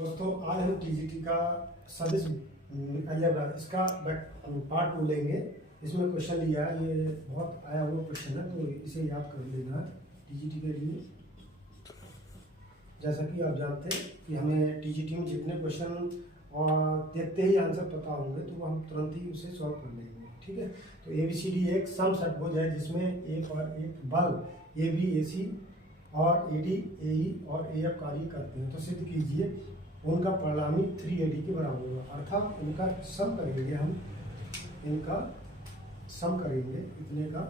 दोस्तों आज हम टीजीटी का सदिश अलजेब्रा इसका पार्ट 2 लेंगे। इसमें क्वेश्चन लिया है, ये बहुत आया हुआ क्वेश्चन है तो इसे याद कर लेना टीजीटी के लिए। जैसा कि आप जानते हैं कि हमें टीजीटी में जितने क्वेश्चन और देखते ही आंसर पता होंगे तो हम तुरंत ही उसे सॉल्व कर लेंगे। ठीक है, तो ABCD एक सम षटभुज है जिसमें एक और एक बल ABAC और AD AE और AF कार्य करते हैं। तो सिद्ध कीजिए उनका परिणामी 3AD के बराबर होगा, अर्थात इनका सम करेंगे हम, इनका सम करेंगे इतने का,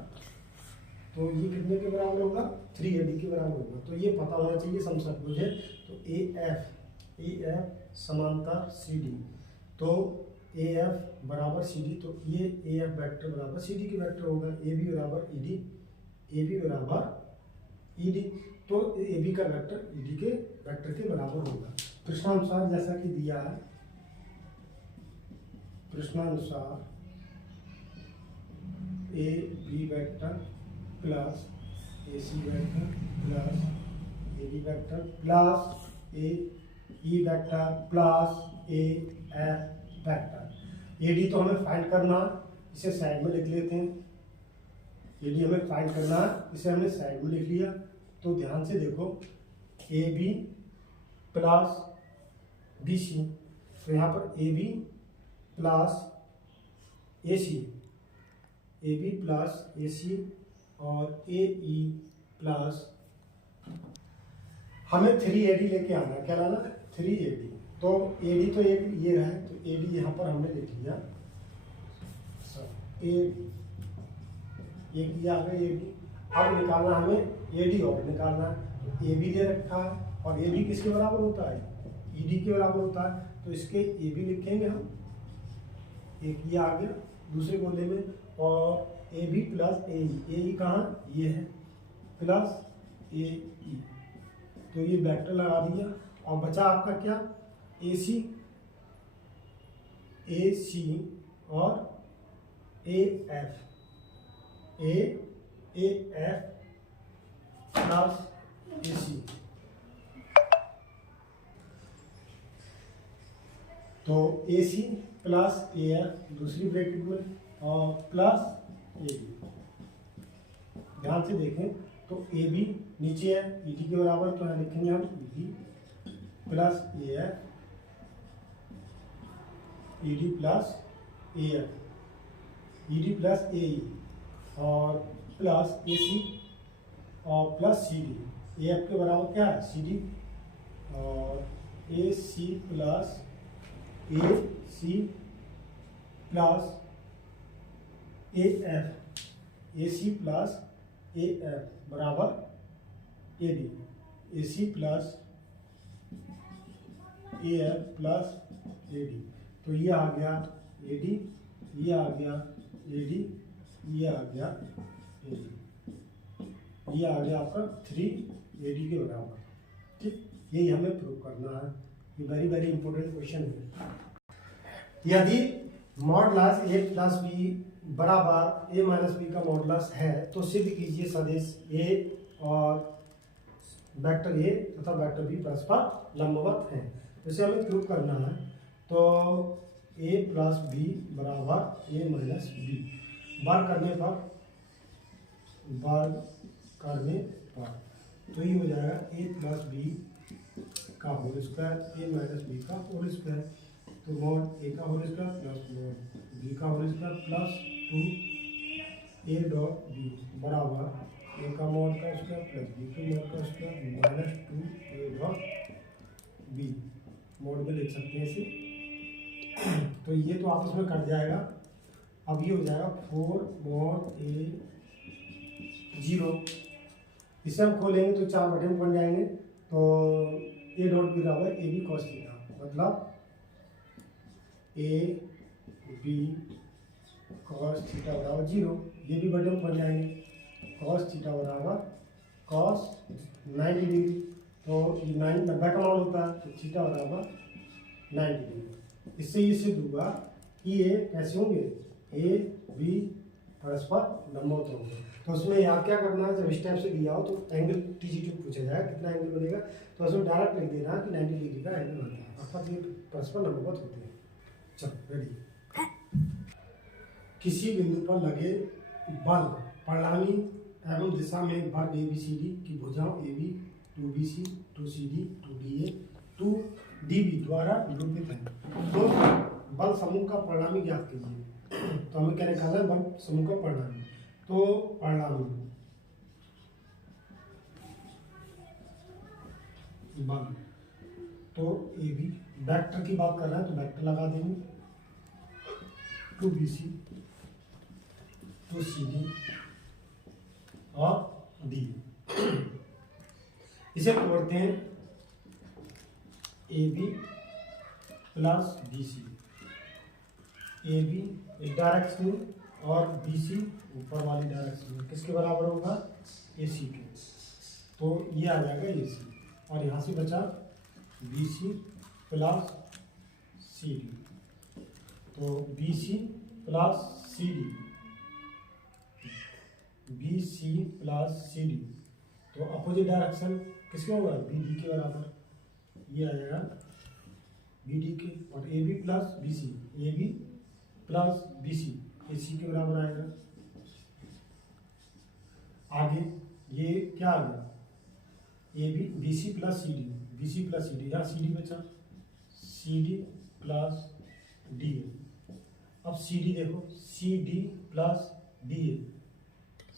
तो ये कितने के बराबर होगा 3AD के बराबर होगा। तो ये पता होना चाहिए सम षटभुज है। तो AF समांतर CD, तो AF बराबर CD, तो ये AF वेक्टर बराबर CD के वेक्टर होगा। AB बराबर ED, AB बराबर ED, तो AB का वेक्टर ED के वेक्टर के बराबर होगा। प्रश्नानुसार जैसा कि दिया है, प्रश्नानुसार AB vector plus AC vector plus AD vector plus AE vector plus AF vector. AD तो हमें फाइंड करना है, इसे साइड में लिख लेते हैं। AD हमें फाइंड करना है, इसे हमने साइड में लिख लिया। तो ध्यान से देखो, AB प्लस BC, तो यहाँ पर AB plus AC, AB plus AC और AE प्लस, हमें 3AD लेके आना है। क्या लाना है 3AD। तो AD तो एक ये रहा है, तो AD यहाँ पर हमने लिख लिया। AD एक ये आ गया AD। अब निकालना हमें AD और निकालना है। तो AB दे रखा है और AB किसके बराबर होता है ED के बराबर होता है। तो इसके AB लिखेंगे हम, एक ये आ गया दूसरे गोले में, और AB प्लस AE कहाँ ये है प्लस AE, तो ये वेक्टर लगा दिया। और बचा आपका क्या AC और AF प्लस AC, तो AC प्लस AF दूसरी ब्रैकेट में और प्लस AB। ध्यान से देखें तो AB नीचे है ED के बराबर, तो यहाँ लिखेंगे हम ED plus AF, ED plus AF, ED plus AE और प्लस AC और प्लस CD। AF के बराबर क्या है CD, और AC plus AC plus AF, AC plus AF बराबर AD, AC plus AF plus AD। तो ये आ गया AD, ये आ गया AD, ये आ गया AD, ये आ गया आपका 3AD के बराबर। ठीक, यही हमें प्रूव करना है। ये वेरी वेरी इंपॉर्टेंट क्वेश्चन है। यदि मॉडुलस A प्लस B बराबर A माइनस B का मॉडुलस है तो सिद्ध कीजिए सदिश A और वेक्टर A तथा वेक्टर B परस्पर लंबवत हैं। इसे हमें प्रूव करना है। तो A प्लस B बराबर A माइनस B, वर्ग करने पर तो ये हो जाएगा A प्लस B का whole square, A minus B का होल स्क्वायर, तो मॉड A का whole square plus mod B का whole square plus 2A dot B बराबर A का मॉड का स्क्वायर प्लस B का मॉड का square minus 2A dot B, mod में लिख सकते हैं इसे। तो ये तो आपस में कट जाएगा। अब ये हो जाएगा 4 मॉड A 0, इसे हम खोलेंगे तो 4 बटे में बन जाएंगे। तो A डॉट B बराबर AB cos थीटा, मतलब AB cos थीटा बराबर 0, ये भी बटे में बन जाएंगे। cos थीटा बराबर cos 90 डिग्री, तो ये 90 का मान होता है, तो थीटा बराबर 90 डिग्री। इससे ये सिद्ध हुआ कि ये कैसे होंगे AB परस्पर लंबवत होंगे। तो उसमें यहाँ क्या करना है, जब इस टाइप से दिया हो तो एंगल TGT पूछा जाए कितना एंगल बनेगा, तो उसमें डायरेक्ट लिख देना कि 90 डिग्री का एंगल बनता है। परस्पर लंबवत होते हैं। चलो रेडी। किसी बिंदु पर लगे बल परिणामी एवं दिशा में वर्ग ABCD की भुजाओं AB 2BC 2CD 2DA 2DB द्वारा निरूपित है। तो बल समूह का परिणामी ज्ञात कीजिए। तो हमें क्या निकालना है? बल समूह का परिणामी। तो परिणामी बल, तो AB वेक्टर की बात कर रहे हैं तो वेक्टर लगा देंगे 2BC 2CD और D। इसे तोड़ते हैं AB प्लस BC, AB एक डायरेक्शन में और BC ऊपर वाली डायरेक्शन में, किसके बराबर होगा? AC के। तो ये आ जाएगा AC और यहाँ से बचा BC प्लस CD। तो BC plus CD, BC plus CD, तो अपोजिट डायरेक्शन किसमें होगा? BD के बराबर, ये आ जाएगा BD के। और AB plus BC, AB plus BC AC के बराबर आएगा। आगे ये क्या आ गया? AB BC plus CD, BC plus CD, यहाँ CD बचा CD प्लस DA। अब CD देखो CD plus DA,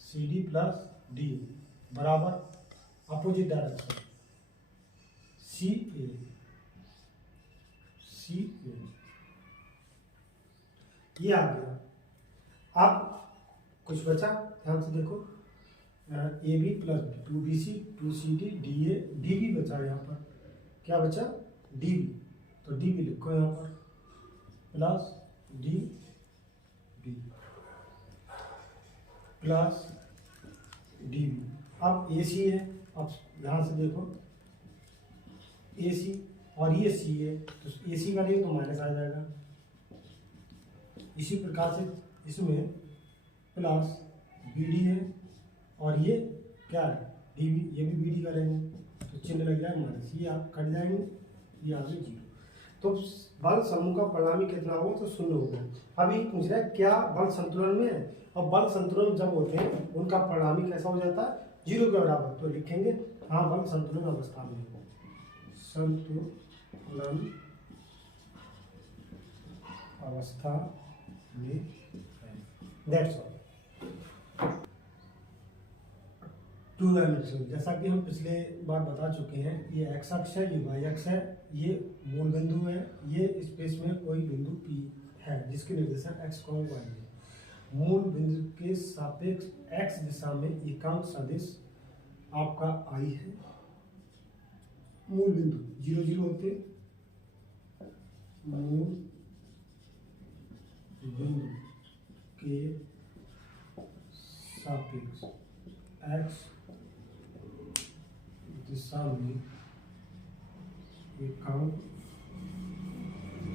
CD plus DA बराबर अपोजिट डायरेक्शन CA, CA ये आ गया। अब कुछ बचा, ध्यान से देखो AB plus 2BC 2CD DA DB बचा। यहाँ पर क्या बचा? DB, तो DB लिखो यहाँ पर प्लस DB प्लस DB। अब AC है, अब ध्यान से देखो AC और ये C है, तो AC का लिए तो माइनस आ जाएगा। इसी प्रकार से इसमें प्लस BD है और ये क्या है? DB, ये भी BD करेंगे तो चिन्ह लग जाएगा माइनस, ये आप कट जाएंगे, ये आ गए 0। तो बल समूह का परिणामी कितना होगा? तो 0 होगा। अभी पूछ रहा है क्या बल संतुलन में है, और बल संतुलन जब होते हैं उनका परिणामी कैसा हो जाता है? 0 के बराबर। तो लिखेंगे हाँ बल संतुलन अवस्था में, संतुलन अवस्था में है। That's all. 2 डायमेंशन, जैसा कि हम पिछले बार बता चुके हैं, ये x अक्ष है, ये y अक्ष है, ये मूल बिंदु है, ये स्पेस में कोई बिंदु P है जिसके निर्देशांक x, y है। मूल बिंदु के सापेक्ष x दिशा में एकांक सदिश आपका I है। मूल बिंदु 0 0 होते, मूल बिंदु के सापेक्ष x दिशा में एकांक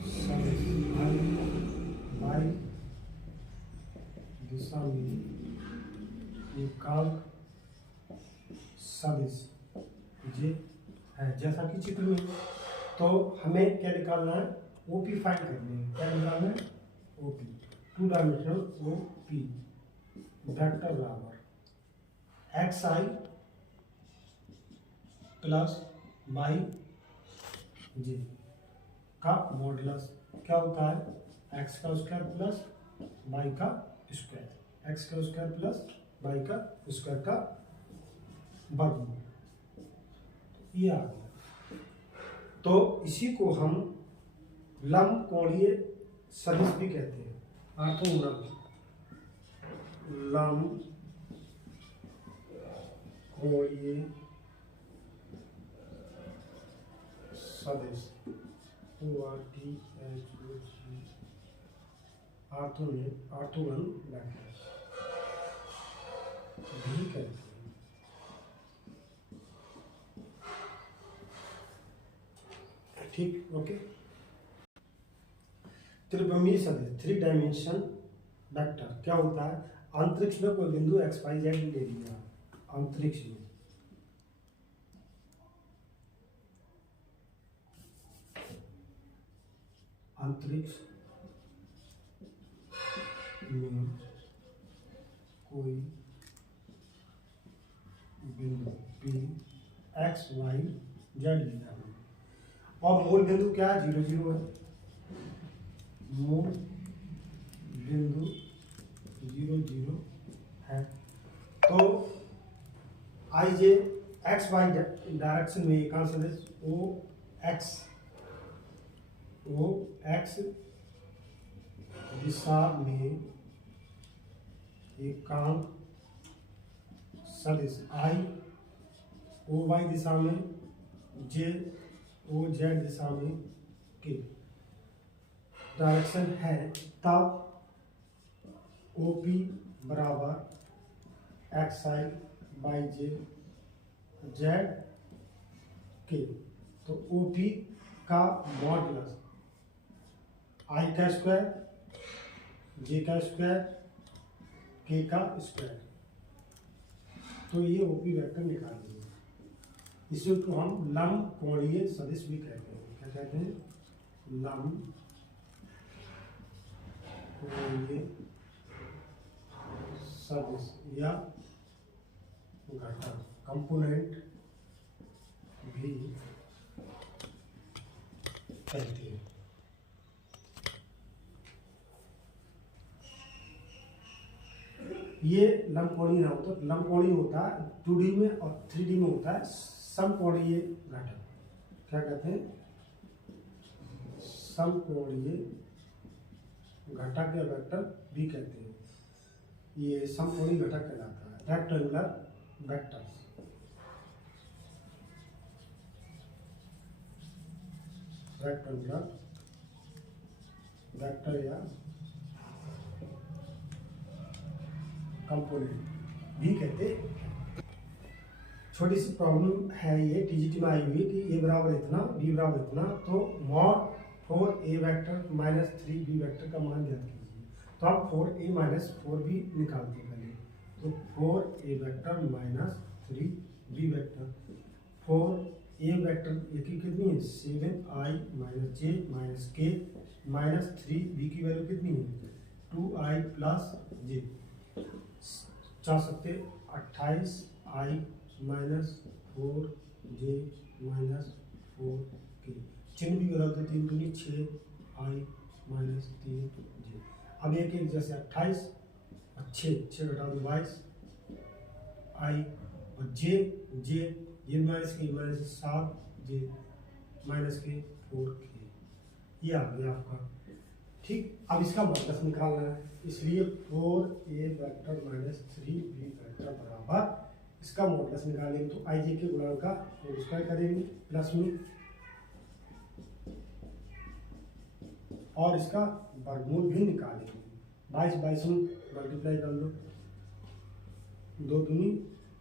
सदिश y दिशा में एकांक सदिश j है, जैसा कि चित्र में। तो हमें क्या निकालना है? OP फाइंड करनी है। क्या निकालना है? OP, 2 डायमेंशनल OP वेक्टर बराबर xi प्लस y j का मॉडुलस क्या होता है? x का स्क्वायर प्लस y का स्क्वायर, x का स्क्वायर प्लस y का स्क्वायर का वर्गमूल, ये आ गया। तो इसी को हम लंबकोणीय सदिश भी कहते हैं, ऑर्थोगोनल लंबकोणीय सदिश ऑर्थोगोनल वेक्टर भी कहते हैं। ठीक, ओके। त्रिभुमीय सदिश 3 डायमेंशन वेक्टर क्या होता है? अंतरिक्ष में कोई बिंदु x y z ले लिया, अंतरिक्ष में अंतरिक्ष में कोई बिंदु P x y z लिया है और मूल बिंदु क्या है, 0 0 है। मूल बिंदु 0 0 है। तो आई जे एक्स वाई डायरेक्शन में एक सदिश ओ एक्स दिशा में एकांक सदिश आई ओ वाई दिशा में जे ओ जेड दिशा में के डायरेक्शन है, तब ओ पी बराबर x I by J Z के। तो ओ पी का मॉडुलस आई का स्क्वायर जे का स्क्वायर के का स्क्वायर। तो ये ओपी वेक्टर निकाल देंगे। इसे तो हम लंब कोणीय सदिश भी कहते हैं। क्या कहते हैं? लंब कोणीय सदिश या घटक कंपोनेंट भी कहते हैं। ये लंबकोणीय ना होता, लंबकोणीय होता है 2D में और 3D में होता है समकोणीय घटक। क्या कहते हैं? समकोणीय घटक या वेक्टर भी कहते हैं। ये समकोणीय घटक कहलाता है, रेक्टेंगुलर वेक्टर्स। रेक्टेंगुलर वेक्टर या कंपोनेंट भी कहते हैं। छोटी सी प्रॉब्लम है ये टीजीटी में आई हुई कि ए बराबर इतना बी बराबर इतना, तो mod 4a vector minus 3b vector का मान ज्ञात कीजिए। तो आप 4a माइनस 4b निकालते हैं पहले। तो 4a vector minus 3b vector, 4a vector की कितनी है 7i माइनस जे माइनस के माइनस 3b की वैल्यू कितनी है 2i प्लस जे। 4 28i minus 4j minus 4k। चिन्ह भी बदलते 3 दूनी 6i माइनस 3j। अब एक एक जैसे 28 और 6 घटा दो 22i और जे ये माइनस के माइनस 7j माइनस के 4k। ये आ गया आपका। ठीक, अब इसका मॉडुलस निकालना है, इसलिए 4a vector minus 3b vector बराबर इसका मॉडुलस निकालेंगे। तो आई जे के गुणन का होल स्क्वायर करेंगे प्लस में और इसका वर्गमूल भी निकालेंगे। 22 में मल्टीप्लाई कर लो, 2 दूनी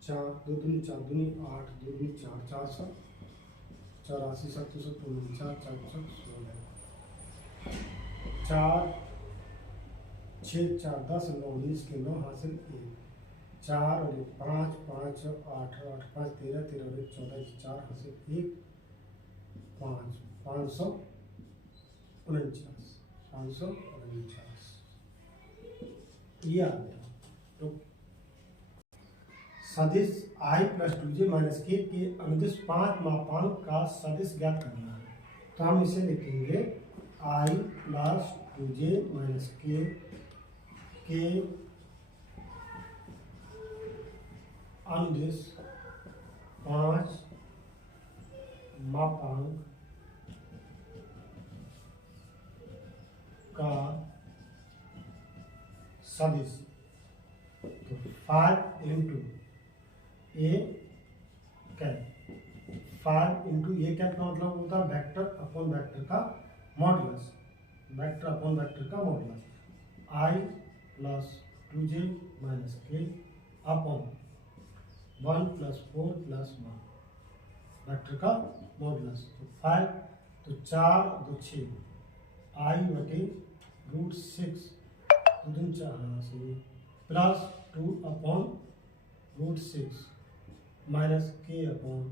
4 2 दूनी 4 दूनी 8 2 दूनी 4 4 84 7 4 4 16 4 6 4 10 9 19 के 9 हासिल 1 4 और 5 5 8 8 5 13 13 और 14 4 हासिल 1 5 549 ये आ गया। तो सदिश i प्लस 2j माइनस के अनुदिश 5 मापांक का सदिश ज्ञात करना है। तो हम इसे लिखेंगे i प्लस 2j माइनस के अनुदिश 5 मापांक का सदिश। तो 5 into A cap, 5 into A cap का मतलब होता है वेक्टर अपॉन वेक्टर का मॉडुलस, वेक्टर अपॉन वेक्टर का मॉडुलस। आई प्लस 2j माइनस के अपॉन 1 प्लस 4 प्लस 1 वेक्टर का मॉडुलस। तो 5 तो 4 2 6 आई बटे रूट 6 2 4 से प्लस 2 अपॉन रूट 6 माइनस के अपॉन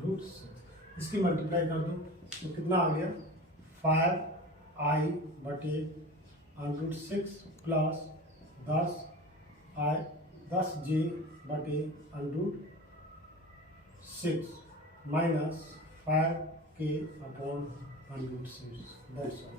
रूट 6। इसकी मल्टीप्लाई कर दो तो कितना आ गया 5 आई बटे √6 प्लस 10 बटे √6 minus 5k upon √6 that's all.